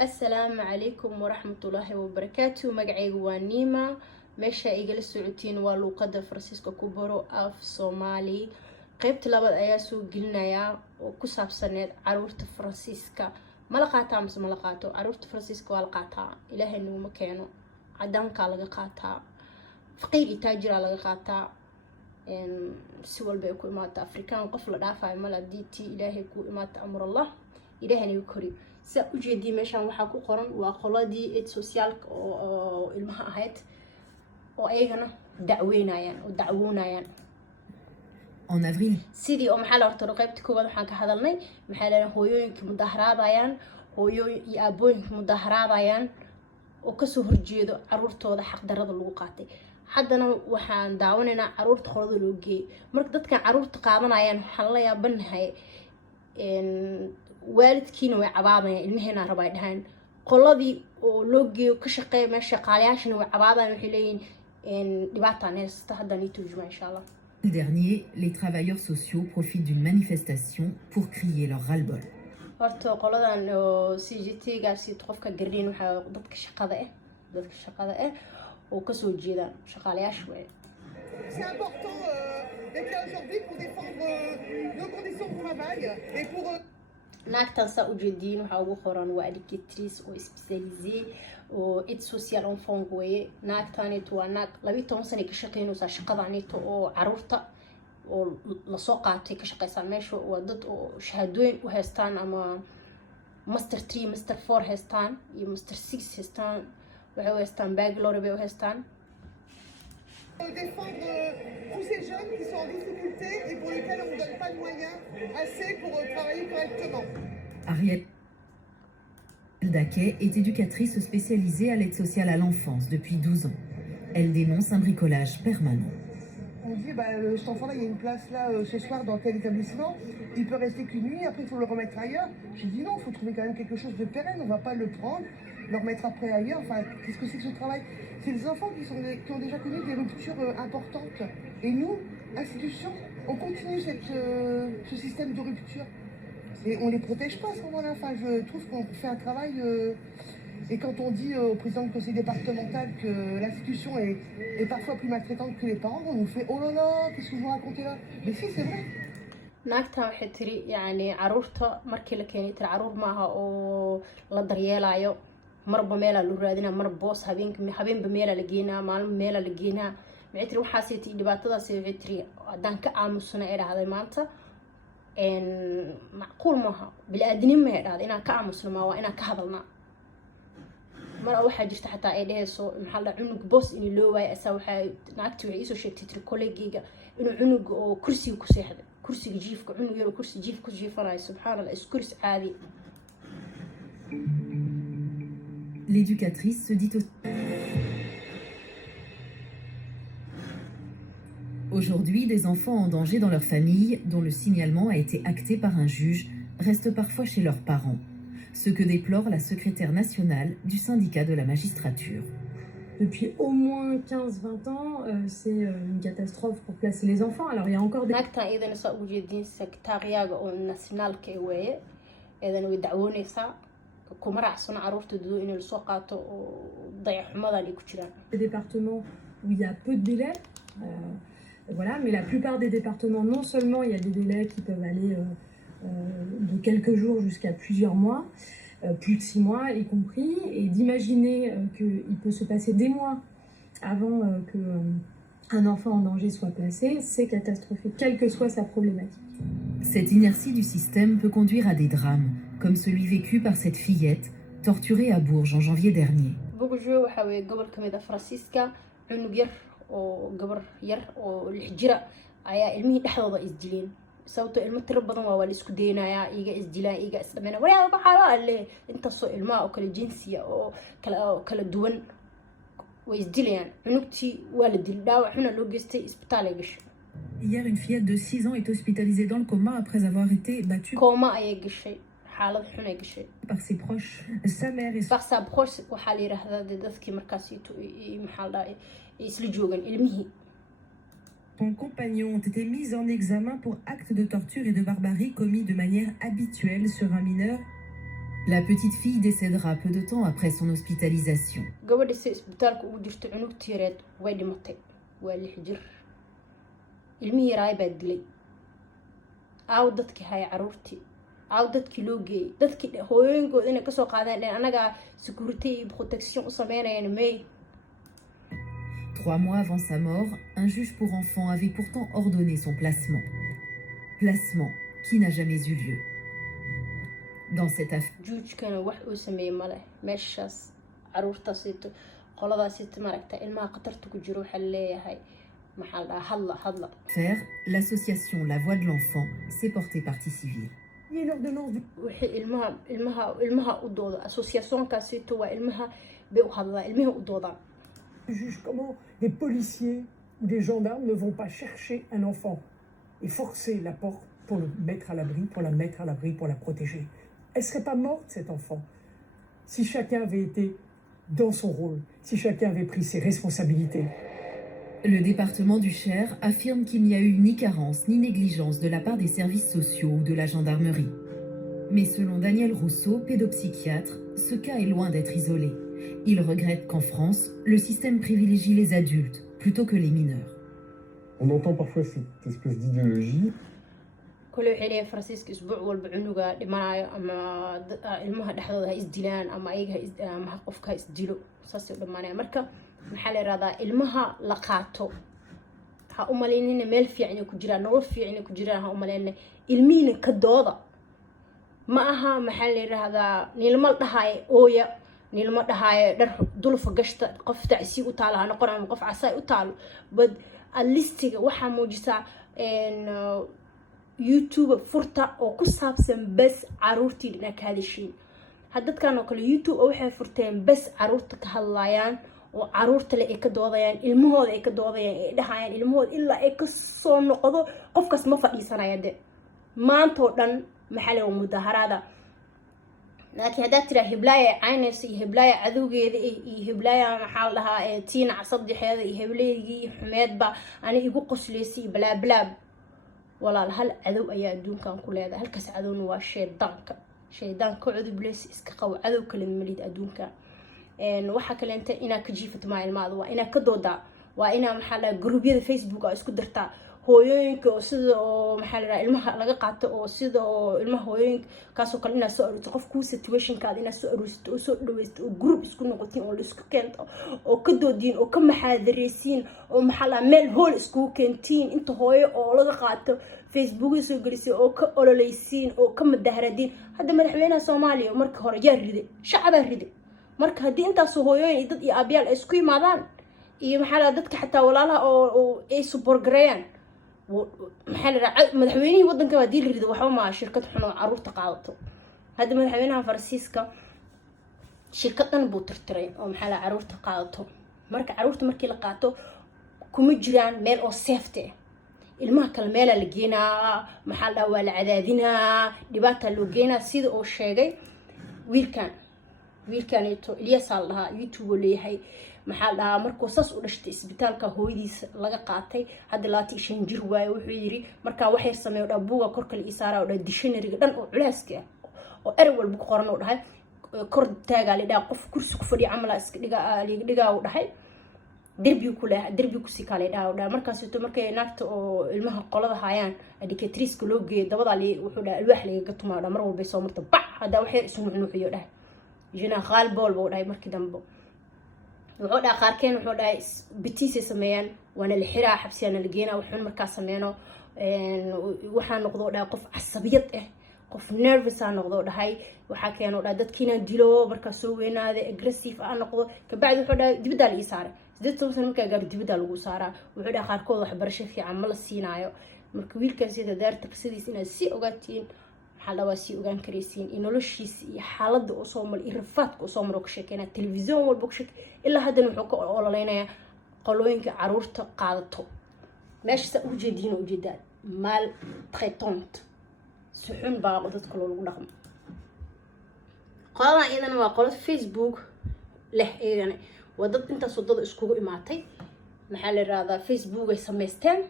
السلام عليكم ورحمة الله وبركاته. مقعي وانيما ماشا إيجال السعودين والوقادة فرانسيسكو كوبرو أف صومالي قيبت لابد أياسو قلنا يا وكساب سنة عرورة فرانسيسكا ملقاتها مس ملقاتو عرورة فرانسيسكو والقاتها إلهي إنه مكانو عدانكا لقاتها فقيري تاجرة لقاتها إن سوال بيكو إمات أفريكان قفل دافع ملا ديتي إلهي كو إمات أمر الله إلهي نيكوري سا ujeedii meeshaan waxaa ku qoran waa qoladii eed sociaalka oo ilmaha ahayd oo ayagana dacwoonayaan En avril, sidii oo maxaa la hortaro qaybta koowaad waxaan ka hadalnay maxaa la hooyooyinka mudaharaadayaan hooyooyin iyo aabooyinka mudaharaadayaan oo ka soo horjeedo caruurtooda xaq darada lagu qaatay haddana waxaan daawanaynaa caruurta qolada loo geeyay marka dadka caruurta qaadanayaan waxaan la yaabanahay waalidkiina way cabaadayaan ilmaheena rabay dhahaan qoladii oo loo geeyo ka shaqeeya meesha shaqaalayaashana way cabaadayaan waxay leeyihiin dhibaataan heesta haddaan ii turjuma insha allah. Dernier, les travailleurs sociaux profitent d'une manifestation pour crier leur ras-le-bol. horta qoladan oo CGT-gaasi qofka gareen waxa dadka shaqada ah oo ka soo jeedaan shaqaalayaasha way. C'est important d'être là aujourd'hui pour défendre nos conditions de travail et pour naagtan saa ujeediin waxaa ugu qoran waa educatrice oo specialisée oo id social enfant weeye naagtaneetu waa naag 12 sano ka shaqeynaysa shaqadaneetu oo caruurta oo la soo qaatay ka shaqeysan meesha waa dad oo shahaadooyin u haystaan ama master 3 master 4 haystaan iyo master 6 haystaan waxay u haystaan bachelor bay u haystaan défendre tous ces jeunes qui sont en difficulté et pour lesquels on ne donne pas de moyens assez pour travailler correctement. Ariel Daquet est éducatrice spécialisée à l'aide sociale à l'enfance depuis 12 ans. Elle dénonce un bricolage permanent. On dit, cet enfant-là, il y a une place là ce soir dans tel établissement, il peut rester qu'une nuit, après il faut le remettre ailleurs. Je dis non, il faut trouver quand même quelque chose de pérenne, on ne va pas le prendre, le remettre après ailleurs. Enfin, qu'est-ce que c'est que ce travail? C'est des enfants qui ont déjà connu des ruptures importantes. Et nous, institutions, on continue ce système de rupture. Et on ne les protège pas à ce moment-là. Enfin, je trouve qu'on fait un travail... et quand on dit au président du conseil départemental que l'institution est parfois plus maltraitante que les parents, on nous fait « Oh là là, qu'est-ce que vous racontez là ?» Mais si, c'est vrai. naagta waxay tiri yani caruurta markii la keenay tir caruur maaha oo la daryeelayo marba meela loo raadina mar boos habeenba meela la geenaa maalmo meela la geenaa maxay tiri waxaasii dhibaatadaas waxay tiri haddaan ka aamusna ee dhahday maanta macquul maaha bili-aadinimo ee dhahday inaan ka aamusno waa inaan ka hadalnaa mar waxaa jirta xataa ay dhehayso maxaa la cunug boos in loo waayo asaa waxaa naagti waxay isoo sheegtay tiri kolleegayga inuu cunug oo kursiga ku seexday kursiga jiifka cunug yar oo kursi jiif ku jiifanayo subxaanallah iskuris caadi. L'éducatrice se dit aussi... Aujourd'hui, des enfants en danger dans leur famille, dont le signalement a été acté par un juge, restent parfois chez leurs parents. Ce que déplore la secrétaire nationale du syndicat de la magistrature. Depuis au moins 15-20 ans, c'est une catastrophe pour placer les enfants. Alors il y a encore des... naagtan iyadana saa ugu jeedin sekretariyaga oo nationalka weeye iyadana way dacwoonaysaa kuma raacsana caruurtooda in la soo qaato oo dayaxumadan ay ku jiraan. Des départements où il y a peu de délais, voilà, mais la plupart des départements, non seulement il y a des délais qui peuvent aller de quelques jours jusqu'à plusieurs mois, plus de 6 mois y compris, et d'imaginer qu'il peut se passer des mois avant qu'un enfant en danger soit placé, c'est catastrophique, quelle que soit sa problématique. Cette inertie du système peut conduire à des drames, comme celui vécu par cette fillette, torturée à Bourges en janvier dernier. Bourges waxa weeye gobol ka mid ah Faransiiska cunug yar oo gabar yar oo 6 jira ayaa ilmihii dhexdooda isdileen sababtoo ilmo tiro badan waa la isku deenayaa iyaga isdilaan iyaga isdhameena waxa waxaa le inta soo ilmaha oo kala jinsiya oo kala duwan way isdilayaan cunugtii waa la dil dhaawac xuna loo geystay isbitaal ay gashay. Hier, une fillette de 6 ans est hospitalisée dans le coma après avoir été battue coma ayay gashay xaalad xun ay gashay par ses proches. Sa mère et par sa proche waxaa la yiraahdaa dadkii markaas maxaa la isla joogan ilmihii. Son compagnon ont été mis en examen pour actes de torture et de barbarie commis de manière habituelle sur un mineur. La petite fille décédera peu de temps après son hospitalisation. gabadha si isbitaalka ugu jirto cunugtii yareed way dhimatay waa 6 jir ilmihii yaraay baa dilay aaw dadkii hay caruurtii aaw dadkii loo geeyey dadkii hooyooyinkooda inay kasoo qaadeen anagaa sécurité iyo protection u sameynayaan may 3 mois avant sa mort, un juge pour enfants avait pourtant ordonné son placement. Placement qui n'a jamais eu lieu. Dans cette affaire, juujkana wax uu sameeyey male meeshaas caruurtaasito qoladaasito maaragta ilmaha khatarta ku jiro waxaa leeyahay maxaa la dhahaa hadla l'association La Voix de l'Enfant s'est portée partie civile. Il y a une ordonnance du wixii ilmaha u dooda associationkaasito waa ilmaha bay u hadlaa ilmaha u doodaan juge comment des policiers ou des gendarmes ne vont pas chercher un enfant et forcer la porte pour le mettre à l'abri, pour la mettre à l'abri, pour la protéger. Elle serait pas morte, cet enfant, si chacun avait été dans son rôle, si chacun avait pris ses responsabilités. Le département du Cher affirme qu'il n'y a eu ni carence ni négligence de la part des services sociaux ou de la gendarmerie. Mais selon Daniel Rousseau, pédopsychiatre, ce cas est loin d'être isolé. Il regrette qu'en France, le système privilégie les adultes plutôt que les mineurs. On entend parfois cette espèce d'idéologie. kole waxay leeyahay faransiiska isbuuc walba cunuga dhimanayo ama ilmaha dhexdooda ha isdilaan ama ayaga ama qofka ha isdilo saasay u dhamaanaya marka maxaa la yiraahdaa ilmaha la qaato ha u malaynina meel fiican ku jiraan nolol fiican ku jiraan ha u malaynina ilmihiina ka dooda ma aha maxaa la yiraahdaa nilma dhahay ooya nilma dhahay dhar dulfa gashta qof tacsi u taalo ha noqon ama qof casay u taalo bad alistiga waxa muujisaa YouTube furta oo ku saabsan bas caruurtii dhinaca ka hadashiin haddadkan oo kale YouTube waxay furteen bas caruurta ka hadlayaan oo caruurta le ay ka doodayaan ilmahooda ay ka doodayaan ay dhahayaan ilmahooda ilaa ay ka soo noqdo qofkaas ma fadhiisanaya de maanta oo dhan maxaa la mudaharaada laakiin haddaad tiraa heblaaya caynaysa iyo heblaaya cadowgeeda iyo heblaaya maxaa la dhahaa tiina casadexeeda iyo hebleygii iyo xumeedba ani igu qosleysay iyo balaabalaab walaal hal cadow ayaa adduunkan ku leedahay halkaas cadowna waa shaydaanka cudubleys iska qabo cadow kale malid adduunka waxa kale inaa ka jiifato maa ilmaada waa inaa ka doodaa waa inaa maxaa la gruubyada Facebook ah isku dartaa hooyooyinka oo sida oo maxaa la ilmaha laga qaato oo sida oo ilmaha hooyooyinka kaasoo kale inaa soo aruurto qof ku situationkaada inaa soo aruurto oo soo dhaweysto oo group isku noqotiin oo la isku keento oo ka doodiin oo ka maxaadareysiin oo maxaa la meel hool isku keentiin inta hooyo oo laga qaato Facebook soo gelisay oo ka ololeysiin oo ka madaharadiin hadda madaxweynaha Soomaaliya marka hore yaa riday shacabaa riday marka hadii intaas hooyooyin dad iyo aabiyaal ay isku yimaadaan iyo maxaa la dadka xataa walaalaha oo ay support gareeyaan maxaa la madaxweynihii wadanka waa diil riday waxba ma shirkad xun oo caruurta qaadato hadda madaxweynaha Faransiiska shirkadan buu tirtiray oo maxaa la caruurta qaadato marka caruurta markii la qaato kuma jiraan meel oo safety ilmaha kale meel la geenaa maxaa la waa la cadaadinaa dhibaata loo geenaa sida oo sheegay wiilkaneeto Ilyas lahaa YouTube leeyahay maxaa la markuu saas u dhashtay isbitaalka hooyadiisa laga qaatay hadda 25 jir waaye wuxuu yiri marka waxay sameeyay buuga korka la isaara oo dictionary dhan oo culeyska oo erey walba ku qoran oo dhahay kor taaga la qof kursi ku fadhiyo camal iska dhiga u dhahay derbi ku si kale dhaw markaas uu markay naagta oo ilmaha qolada hayaan educatrice loo geeyo dabada wuxuu dhahay alwaax laga tumaado mar walba soo marta bac hada waxay isu nuuxiyo dhahay jina qaal bool buu dhahay markii dambe wuxuu dhahay qaarkeen wuxuu dhahay bitiisa sameeyaan wana la xiraa xabsiyana la geena wuxuu markaas sameeyno waxaan noqdo dhahay qof casabiyad ah qof nervous aan noqdo dhahay waxa keeno dhahay dadkiina dilo markaas soo weynaade aggressive aan noqdo ka bacdi wuxuu dhahay dibadda la isaaray dadka sano markaa gaar dibadda lagu saaraa wuxuu dhahay qaarkood wax barasho fiican ma la siinaayo marka wiilkaas sida daarta qisadiis inaad si ogaatiin maxaa la si ogaan kareysiin in noloshiisa iyo xaaladda oo soo mal irfaadka oo soo maro ka sheekayna television walba ku sheek ilaa haddana wuxuu ka ololeynayaa qolooyinka caruurta qaadato meesha u jeedaan mal traitante suxun baa dadka lagu dhaqmo qolada iyadana waa qolada Facebook leh iyagana wadad intaas wadada iskugu imaatay maxaa la yiraahdaa Facebook ay sameysteen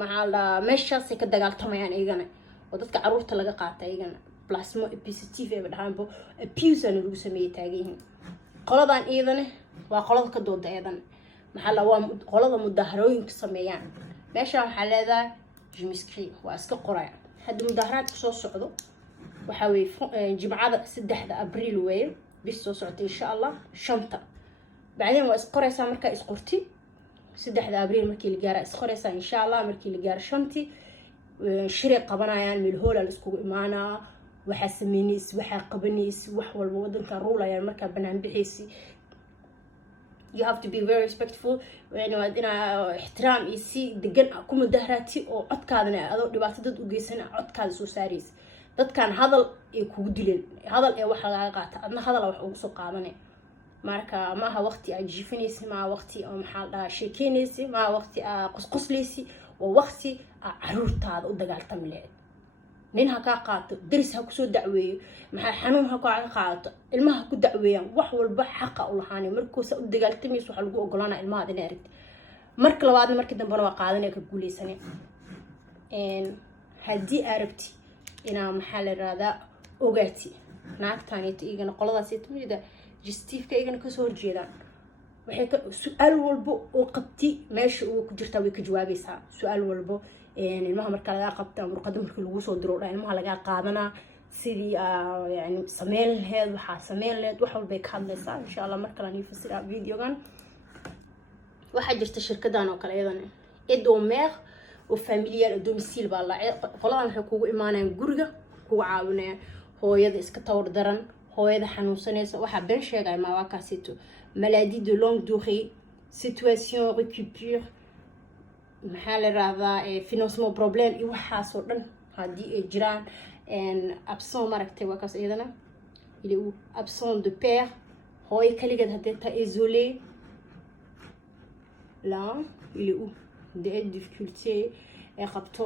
maxaa la meeshaas ay ka dagaaltamayaan iyagana oo dadka caruurta laga qaatay iyagana plasmo episative ee dhahaanbo abuse lagu sameeyay taageeyin qoladan iyadana waa qolada ka dooda eedan maxaa la waa qolada mudaharooyinka sameeyaan meesha waxa leedahay jimiskri waa iska qoraya hadda mudaharaadka soo socdo waxa weey jimcada 3 abriil weey bis soo socota insha Allah 5 بعدين واسقريسا marka isqorti 3 abriil markii la gaaro isqoreysa insha Allah markii la gaaro 5 shirey qabanayaan meel hool la isku imaanaa waxa sameeynis waxa qabanis wax walba wadanka ruulayaan marka banaan bixisi you have to be very respectful ina ixtiraam iyo si degan ku mudaharaati oo codkaadana adoo dhibaato dad u geysan codkaada soo saaraysa dadkan hadal ay kugu dileen hadal ee waxa laga qaata adna hadal wax ugu soo qaadanay marka maaha waqti aad jiifanaysi maaha waqti oo maxaa la sheekeynaysi maaha waqti aad qosqoslaysi waa waqti aad caruurtaada u dagaaltami lahayd nin ha ka qaato daris ha ku soo dacweeyo maxaa xanuun ha ka qaato ilmaha ku dacweeyaan wax walba xaq u lahaanay markuu sa u dagaaltamayso waxa lagu ogolaanaa ilmaha inay aragto marka labaadna markii dambena waa qaadanay ka guuleysanay haddii arabti ina maxaa la yiraahdaa ogaati naagtaanita igana qoladaas timida justiifka igana ka soo horjeedaan waxay ka su'aal walba oo qabti meesha uu ku jirtaa way ka jawaabaysaa su'aal walba ilmaha marka laga qabto warqad markii lagu soo diro ilmaha laga qaadanaa sidii yani sameyn lahayd waxa sameyn lahayd wax walba ay ka hadlaysaa insha Allah marka la niifasiraa videogan waxa jirta shirkadan oo kale iyadana edomer oo familiar domicile baa la qoladan waxay kugu imaanayaan guriga kugu caawinayaan hooyada iska tawar daran hooyada xanuunsanaysa waxa been sheegay ma waa kaasito maladie de longue durée situation récupère maxaa la raahdaa financement problème iyo waxa soo dhan hadii ay jiraan absent maragtay waa kaas iyadana il est absent de père hooyo kaligeed hadii ta isolé là il est où des difficultés ay qabto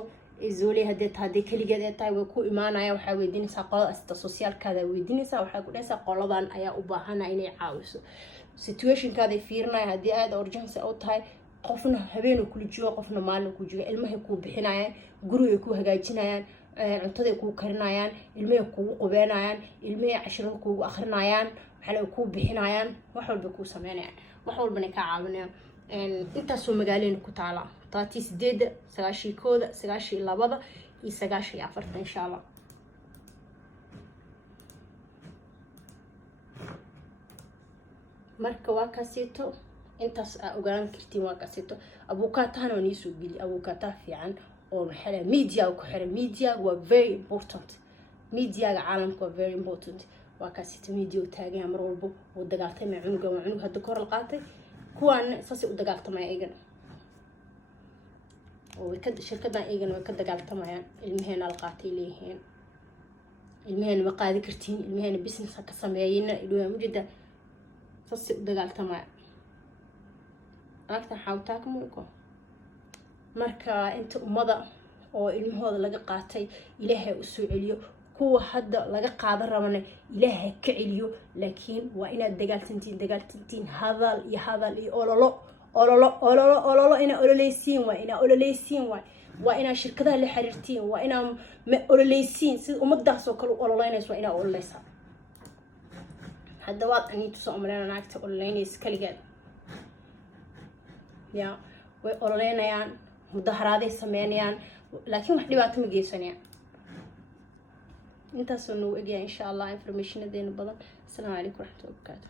isolé hadii kaligeed ay tahay way ku imaanaya waxa weydiinaysaa qolada asita socialkaada weydiinaysaa waxa ku dhaysaa qoladan ayaa u baahanaa inay caawiso situationkaada fiirnaa hadii aad urgency u tahay qofna habeen kula joogo qofna maalin ku joogo ilmaha ku bixinayaan guriga ku hagaajinayaan cuntada ku karinayaan ilmaha ku qubeenayaan ilmaha casharada ku akhrinayaan waxa ku bixinayaan wax walba ku sameeyaan wax walbana ka caawinayaan inta soo magaalada ku taala 38 9 9 iyo 9 insha Allah marka waa kaasito intaas ogaan kartiin waa kaasito abukaatana ni soo gili abukaata fiican oo maxaa media ku xiran media waa very important media caalamka waa very important waa kaasito media taagan mar walba oo dagaaltamay cunuga hadda kor la qaatay kuwan saasi u dagaaltamay ayagana oo ka shirkadan ayagana way ka dagaaltamayaan ilmaheena la qaatay leeyihiin ilmaheena ma qaadi kartiin ilmaheena business ka sameeyayna ilaa mujida saasi u dagaaltamay agta xawtaa ka muuqo marka inta ummada oo ilmahooda laga qaatay ilaahay u soo celiyo kuwa hadda laga qaadan rabana ilaahay ka celiyo laakiin waa inaad dagaaltantiin hadal iyo ololo ina ololeysiin waa ina shirkadaha la xiriirtiin waa ina ololeysiin sida ummadaas oo kale u ololeynayso waa ina ololeysaa hadda waad aniitu soo umaleynaa naagta ololeynaysa kaligeed ya way ololeynayaan mudaharaaday sameynayaan laakiin wax dhibaato ma geysanayaan intaas oo noo eegaya insha Allah informationadeena badan. Assalamu alaykum warahmatullahi wabarakatuh.